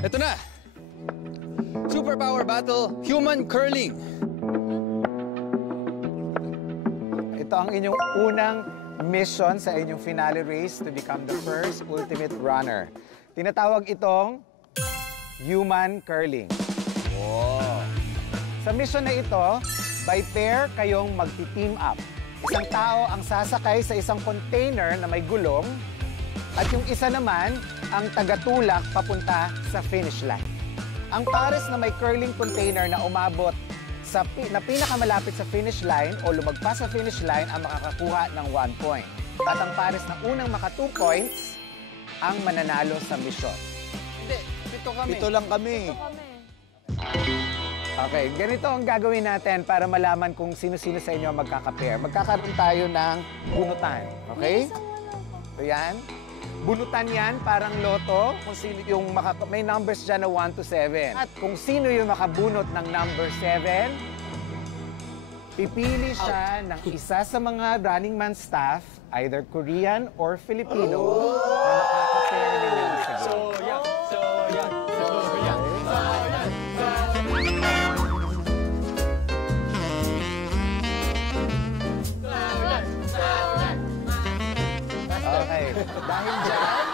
Ito na! Superpower Battle Human Curling. Ito ang inyong unang mission sa inyong finale race to become the first ultimate runner. Tinatawag itong Human Curling. Wow. Sa mission na ito, by pair kayong magti-team up. Isang tao ang sasakay sa isang container na may gulong at yung isa naman ang tagatulak papunta sa finish line. Ang pares na may curling container na umabot na pinakamalapit sa finish line o lumagpas sa finish line ang makakakuha ng 1 point. At ang pares na unang maka 2 points ang mananalo sa mission. Hindi, 7 kami. 7 lang kami. Okay, ganito ang gagawin natin para malaman kung sino-sino sa inyo magkaka-pair. Magkakaroon tayo ng bunutan, okay? So yan. Bunutan yan, parang loto. Kung sino yung may numbers dyan na 1 to 7. At kung sino yung makabunot ng number 7, pipili siya ng isa sa mga Running Man staff, either Korean or Filipino, na makaka-pair ninyo sa game. Okay, dahil dyan,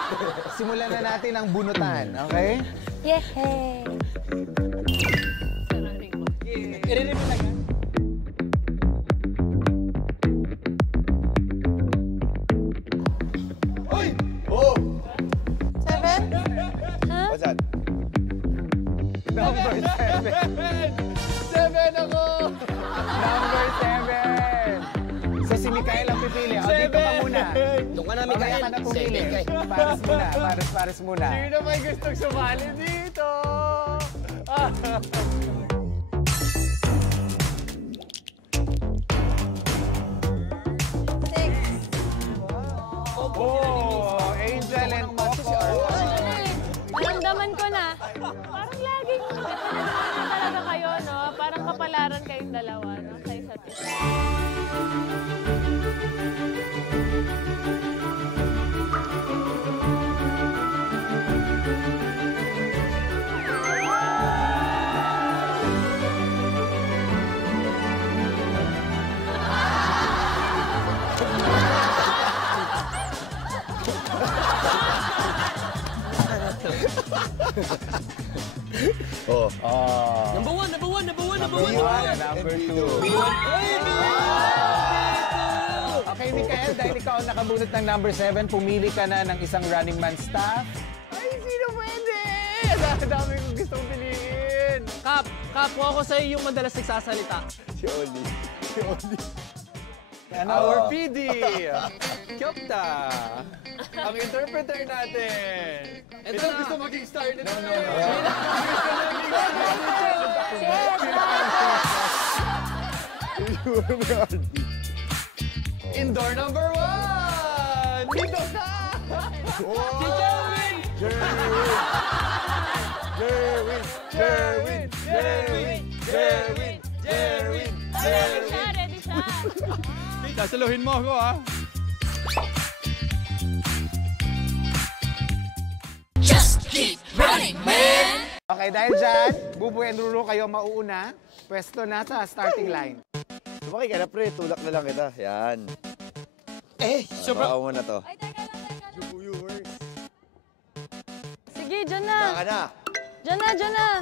simulan na natin ang bunutan, okay? Yehey! I-renew mo na yan. Uy! Oh! 7? Huh? What's that? Number 7. 7 ako! Number 7. So si Mikael ang pipili. O, dito ka muna. Doon ka na, Mamaya Mikael. ka na pumili. Pares muna, pares muna. Sino may gustong sumali dito? Oh, Angel and Coco. Naramdaman ko na. Parang laging talaga kayo, no? Parang kapalaran kayong dalawa, no? Sa isa't isa. Oh. Number 1, number 1, number 1, number 1. Number 2. Okay, Mikael, dahil ikaw ang nakabunot ng number 7, pumili ka na ng isang Running Man staff. Ay, sino pwede? Ang dami kong gustong piliin. Kapwa ko sa'yo yung madalas nagsasalita. Si Oli. Si Oli. Our PD, Kyopta. Ang interpreter natin. Ito ang gusto maging star nito. Indoor number 1! Dito ka! Si Jerwin! Ready siya! Sasaluhin mo ako, ha? Just keep running, man! Okay, dahil dyan, Buboy and Ruru kayo mauuna. Pwesto na sa starting line. Sumakay ka na, pre. Tulak na lang kita. Yan. Baka mo na to. Ay, teka lang. Sige, dyan na. Baka na. Dyan na.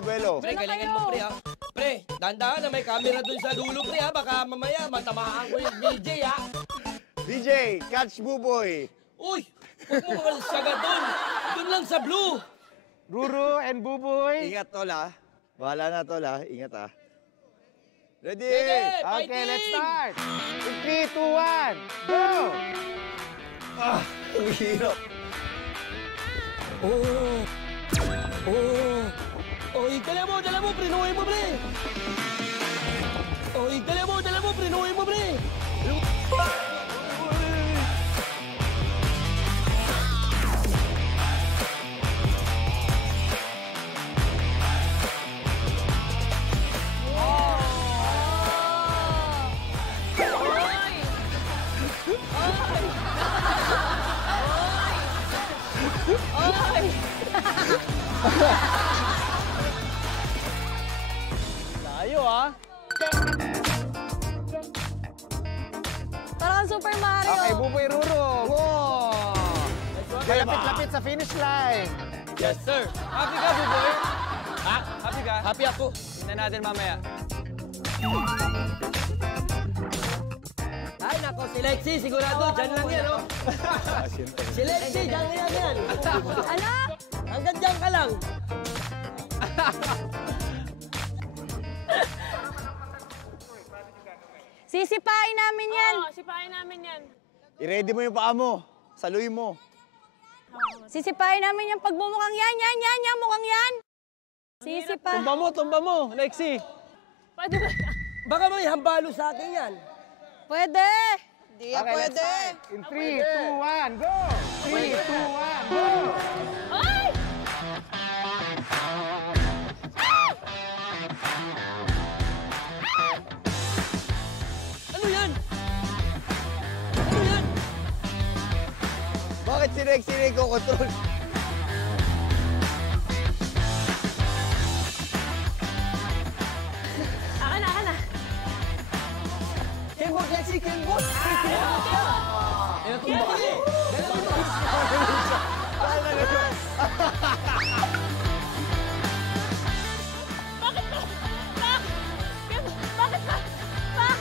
Belo. Pre, galingan mo, pre, ha? Pre, dahan-dahan na may camera dun sa dulo, pre, ha? Baka mamaya matamaan ko yung DJ, ha? DJ, catch Buboy. Uy! Huwag mo mga saga dun! Dun lang sa blue! Ruru and Buboy. Ingat, tol, ha? Bahala na, tol, ha? Ingat, ha? Ready? Ready! Okay, let's Fighting! start. In 3, 2, 1, go! Ang hirap. Oy, dala mo, prinuhin mo, pre! Oy, dala mo, prinuhin mo, pre! Oy! Layo ah. Parang Super Mario. Okay, Buboy Ruro. Wow! Malapit-lapit sa finish line. Yes, sir. Happy ka, Buboy? Ha? Happy ka? Happy ako. Tingnan natin mamaya. Ay, nako, si Lexi, sigurado, dyan lang yan, oh. Si Lexi, dyan lang yan. Ala? Hanggang dyan ka lang. Sisipain namin yan. Oo, sipain namin yan. I-ready mo yung paa mo. Saluy mo. Sisipain namin yan. Pagmumukhang yan, mukhang yan. Sisipa. Tumba mo, Lexi. Pwede ba? Baka may hambalo sa akin yan. Pwede. Okay, let's start. In 3, 2, 1, go! 3, 2, 1, go! Ay! Ano yan? Ano yan? Bakit si Rex ko control? Akan na. Kembot, Lexi, kembot! Bakit ba? Pak! Bakit ba? Pak!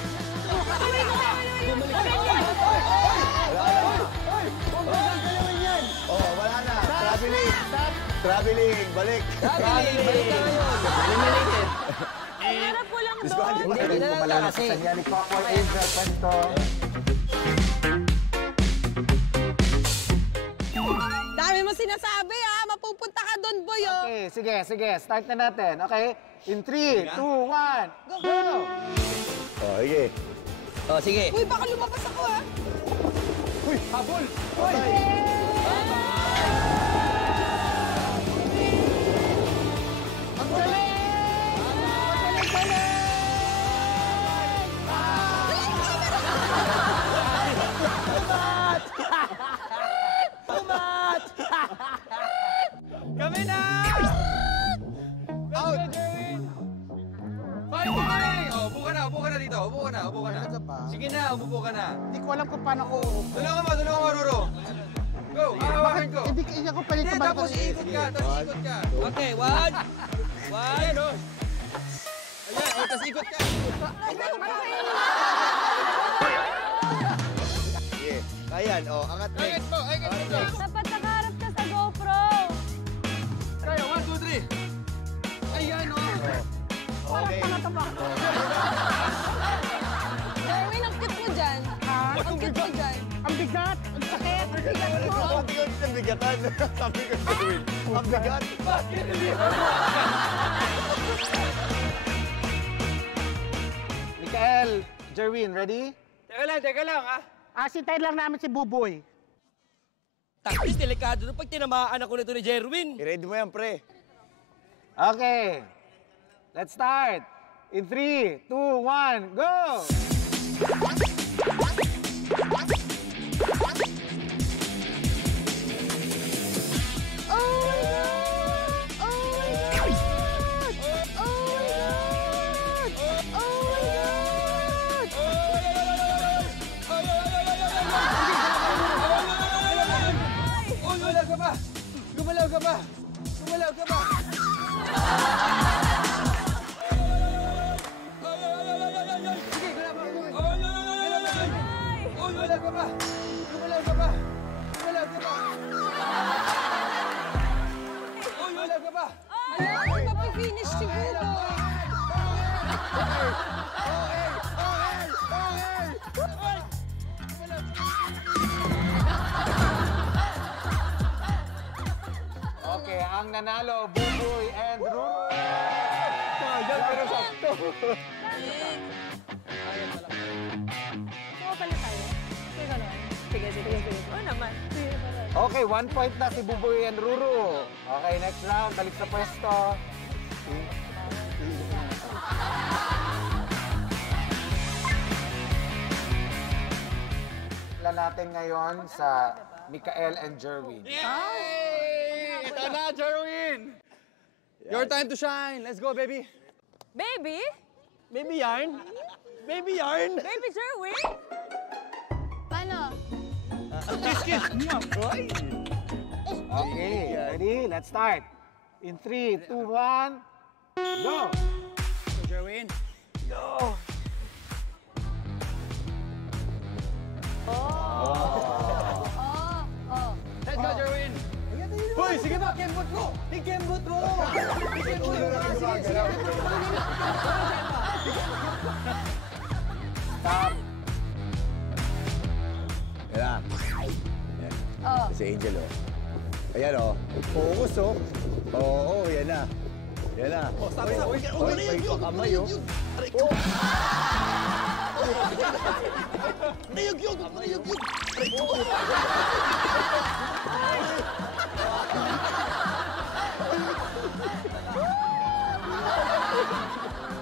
Oh, wala na. Traveling. Stop. Traveling. Balik. Balik ka ngayon. Harap ko lang Gusto doon. ko Hindi, Magaling na pumalala kasi. sa kanya ni Coco Angel Panto. Dami mo sinasabi ah, mapupunta ka doon, boy oh. Okay, sige. Start na natin, okay? In 3, 2, 1, go! Oh, sige. Oh, sige. Uy, baka lumabas ako ah. Uy, habol! Uy! Ang galing! Kami na! Out! Fight ka na! Oh, upo ka na dito. Upo ka na. Sige na, umupo ka na. Hindi ko alam kung paano ko... Tulungan mo, Ruro. Go, hawakan ko. Hindi ako pala Hindi, tapos ikot ka. Okay, one. Ayan, oh. Ayan, oh, tapos ikot ka. Sige. Ayan, oh, angat next. Angat mo. Dapat nakaharap ka sa GoPro. Kaya, 1, 2, 3. Ayan, oh. Okay. Erwin, ang cute mo dyan. Ang cute mo dyan. Ang bigat! Ang sakit! Sabi ko yung bigatan. Sabi ko sa Will. Ang bigat. Mikael, Jerwin, ready? Teka lang, ha? Asintay lang namin si Buboy. Taktis, delikado na pag tinamaan ako nito ni Jerwin. I-ready mo yan, pre. Okay. Let's start. In 3, 2, 1, go! Gumalaw ka ba? Ayan, mapifinish si Buboy. Okay, ang nanalo, Buboy and Ruro. Pero sakto. Oo pala tayo. Sige ka naman. Sige. Oo naman. Sige pala. Okay, 1 point na si Buboy and Ruro. Okay, next round, balik sa pwesto. Plan natin ngayon sa Mikael and Jerwin. Yay! Ito na, Jerwin! Your time to shine. Let's go, baby. Baby? Baby yarn. Baby yarn. Baby Jerwin? Paano? Okay, ready? Let's start. In 3, 2, 1, go! Jerwin. Let's go, Jerwin. Hoy, sige ba? Kembot mo. Ikembot mo. Stop. Yan na. Yan. Si Angel, oh. Ayan, oh. Focus, oh. Oo, yan na. Yan na. Oh, stop. Oy, may pakamay, oh.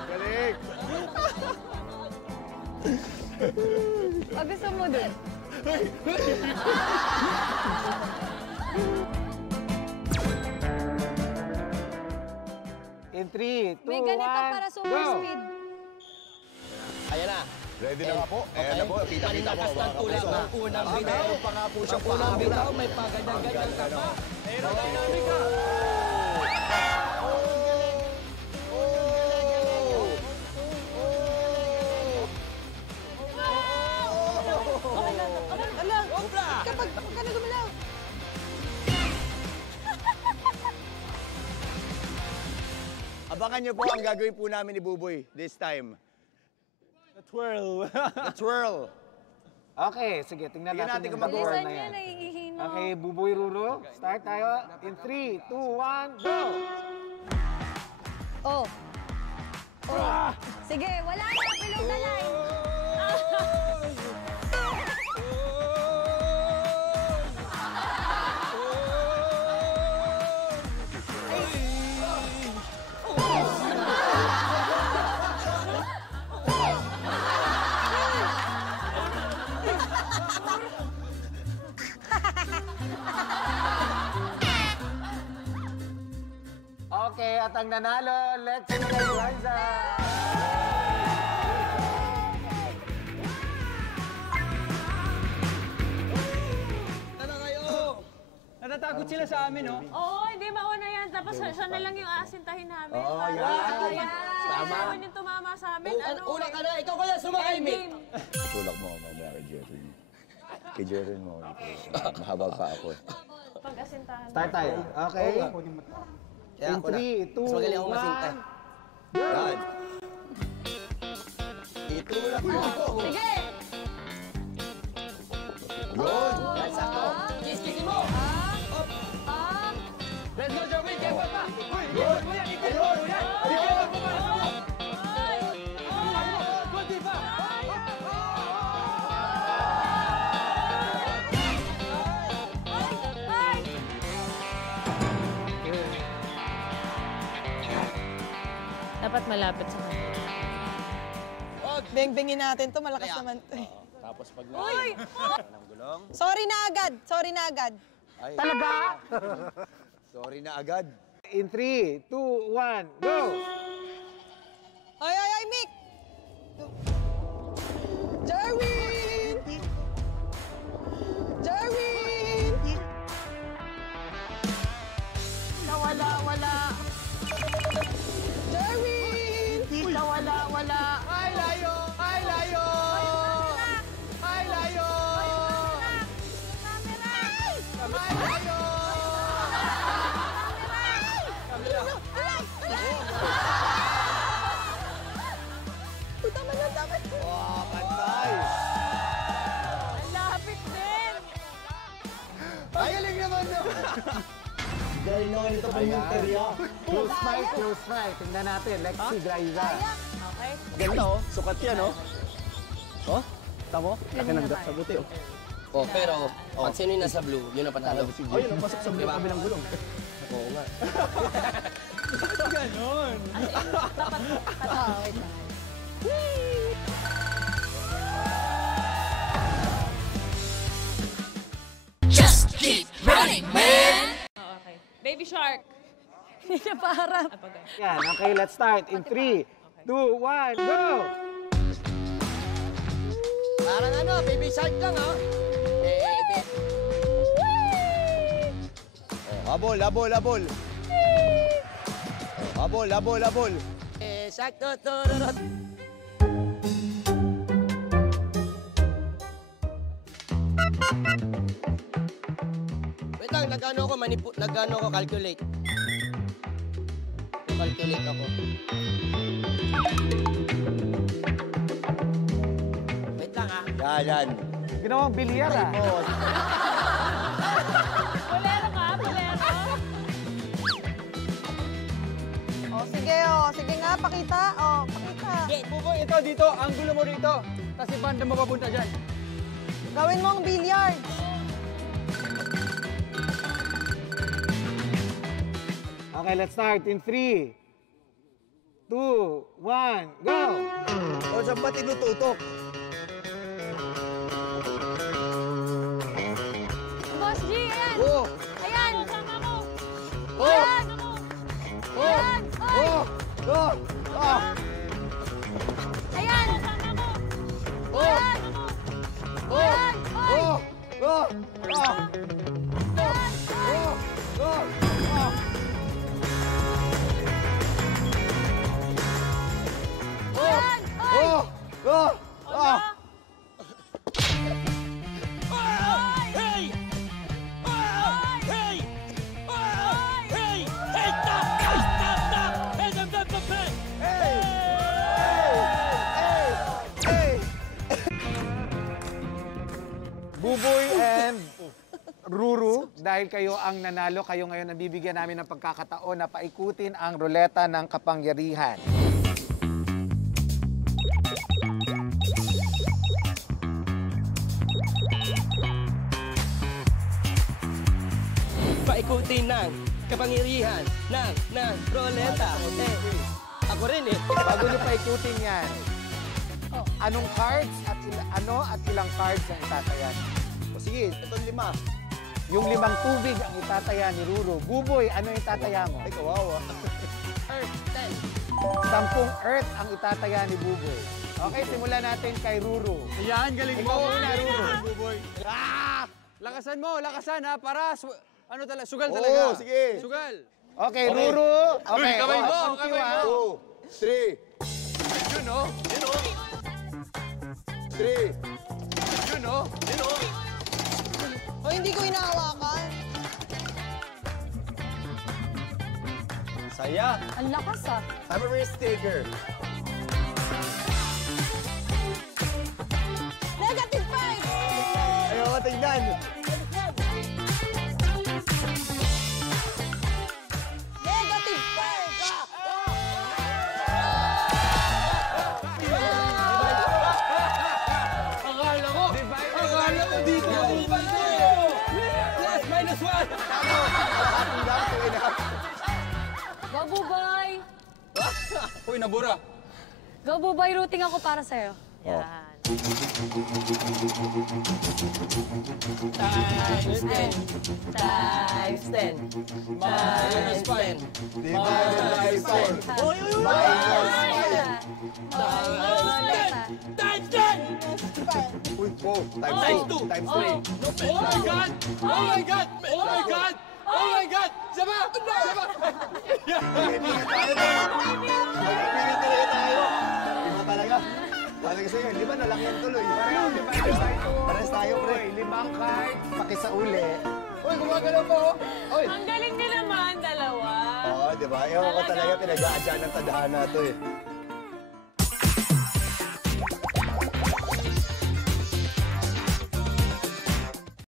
Galing! O gusto mo dun? In 3, 2, 1, May ganito para super go! speed. Ayan na. Ready na nga po. Ayan na po. Kita-kita mo. Panilakas ng tulak ng unang bitaw. Pa nga po siya. Unang bitaw, may paganyan-ganyan ka pa. Aerodynamic ka. Kapag huwag ka na gumalaw. Abangan niyo po ang gagawin po namin ni Buboy this time. The twirl. The twirl. Okay, sige, tingnan Tingnan natin natin kung yung mag-twirl twirl Bilisan na niya, yan. naiihino. Okay, Buboy Ruro, start tayo. In 3, 2, 1, go! Oh. Oh. Sige, wala na. Below the line. Okay, at ang nanalo, Lexi Liza! Natatakot sila sa amin, no? Oo, hindi mauna yan. Tapos siya na lang yung aasintahin namin. Oo, Para- yan. Ayan. Sige namin yung tumama sa amin. Ano? Una ka na, ikaw kaya sumakay, Mick. Game. Tulak mo mamaya kay Jerry. Kay Jerry mo. Mahaba pa ako. Pag-asintahan. Start tayo. Okay. Kaya In ako na. 3, 2, Mas magaling ako masintay. 1, Yan. Itulak mo ako. Sige. Yun. Yan, sakto. Kiss-kissin mo. Let's go, Jerwin. Kembot pa. Uy, ikembot mo yan. Ikembot mo yan. Ikembot mo pa. Kunti pa. Dapat malapit sa kanila. Beng-bengin natin to, malakas naman to. Tapos pag Uy! ng gulong. Sorry na agad, sorry na agad. Ay, Talaga? sorry na agad. In 3, 2, 1, go! Ay, Mick! Jerwin! Jerwin! Wala. Jerwin! Wala. Ay, layo. Ay, layo. Ay, layo. Ay, layo. Tama na, tama. Wow, pantay. Ang lapit din. Ay, galing naman no. Galing naman ito po yung terya. Close fight. Tingnan natin, Lexi Liza. Okay. Ganda oh, sukat yan oh. Oh, tamo? Laki ng sa buti oh. Oh, pero, pag sino yung nasa blue, yun ang panalo. Oh, yun ang pasok sa blue kabilang gulong. Oo nga. Ganon. Wait lang. Just keep running, man. Okay. Baby Shark. Hindi siya paharap. Yan, okay, let's start. In 3, 2, 1, go! Parang ano, baby shark lang, ha? Habol, habol, habol. Habol, habol, habol. Sakto, tururot. Wait lang, nag-ano ako, calculate. Calculate ako. Wait lang, ha? Yan. Ginawang bilyar, ah. Bolero ka, bolero. Sige nga, pakita. Pakita. Buboy, ito, dito. Ang gulo mo rito. Tapos ibanda mo papunta dyan. Gawin mo ang billiard. Okay, let's start. In 3, 2, 1, go! O, saan ba tinututok? Boss G, ayan. Oh! Ayan. Sama ko. Oh! Ayan. Oh! Ayan. Oy. Oh! Oh! Oh! Ayan. Sama ko. Oh! Ayan. Oh! Ayan. Oy. Oh! Oh! Oh! Ayan. Oh! Oh! Oh! Ayan. Oy. Oh! Oh! Oh! Hey! Hey! Hey! Hey! Stop! Stop! Hey! Stop! Hey! Hey! Buboy and Ruru, dahil kayo ang nanalo, kayo ngayon nabibigyan namin ng pagkakataon na paikutin ang ruleta ng kapangyarihan. Paikutin ng kapangyarihan ng roleta. Ako rin eh. Bago nyo paikutin yan, anong cards at ilang cards ang itataya? O sige, itong 5. Yung 5 tubig ang itataya ni Ruru. Buboy, ano yung itataya mo? Ay, kawawa. Earth 10 earth ang itataya ni Buboy. Okay, simulan natin kay Ruru. Ayan, galing mo. Ikaw muna, Ruru. Buboy. Lakasan mo, lakasan ha, para ano talaga, sugal Oo, talaga. sige. Sugal. Okay, Ruru. Okay, kamay mo, thank you, kamay ah. mo. 2, 3. Yun o. Yun o. 3. Yun o. Yun o. O, hindi ko inahawakan. Saya. Ang lakas ah. I'm a risk taker. Negative 5! Ayoko tingnan. Negative 5! Akala ko dito. Yes! -1! Go, Buboy. Uy, nabura. Go, Buboy. Rooting ako para sa'yo. Oh. Yan. Times 10. Times 10. Minus 10. Divided by 4. Times 10! Uy, wow. Times 2. Times 3. Oh my God! Oh my God! Oh my God! Oh my God! Saba! Saba! Pinipilit tayo doon. Pinipilit talaga tayo. Iba talaga. Talaga sa'yo, di ba nalang yan tuloy? Pares tayo, pre. 5 cards, pakisauli. Uy, gumagalaw po. Uy. Ang galing niyo naman, dalawa. Oo, di ba? Ewan ko talaga, pinag-aadyan ng tadhana to eh.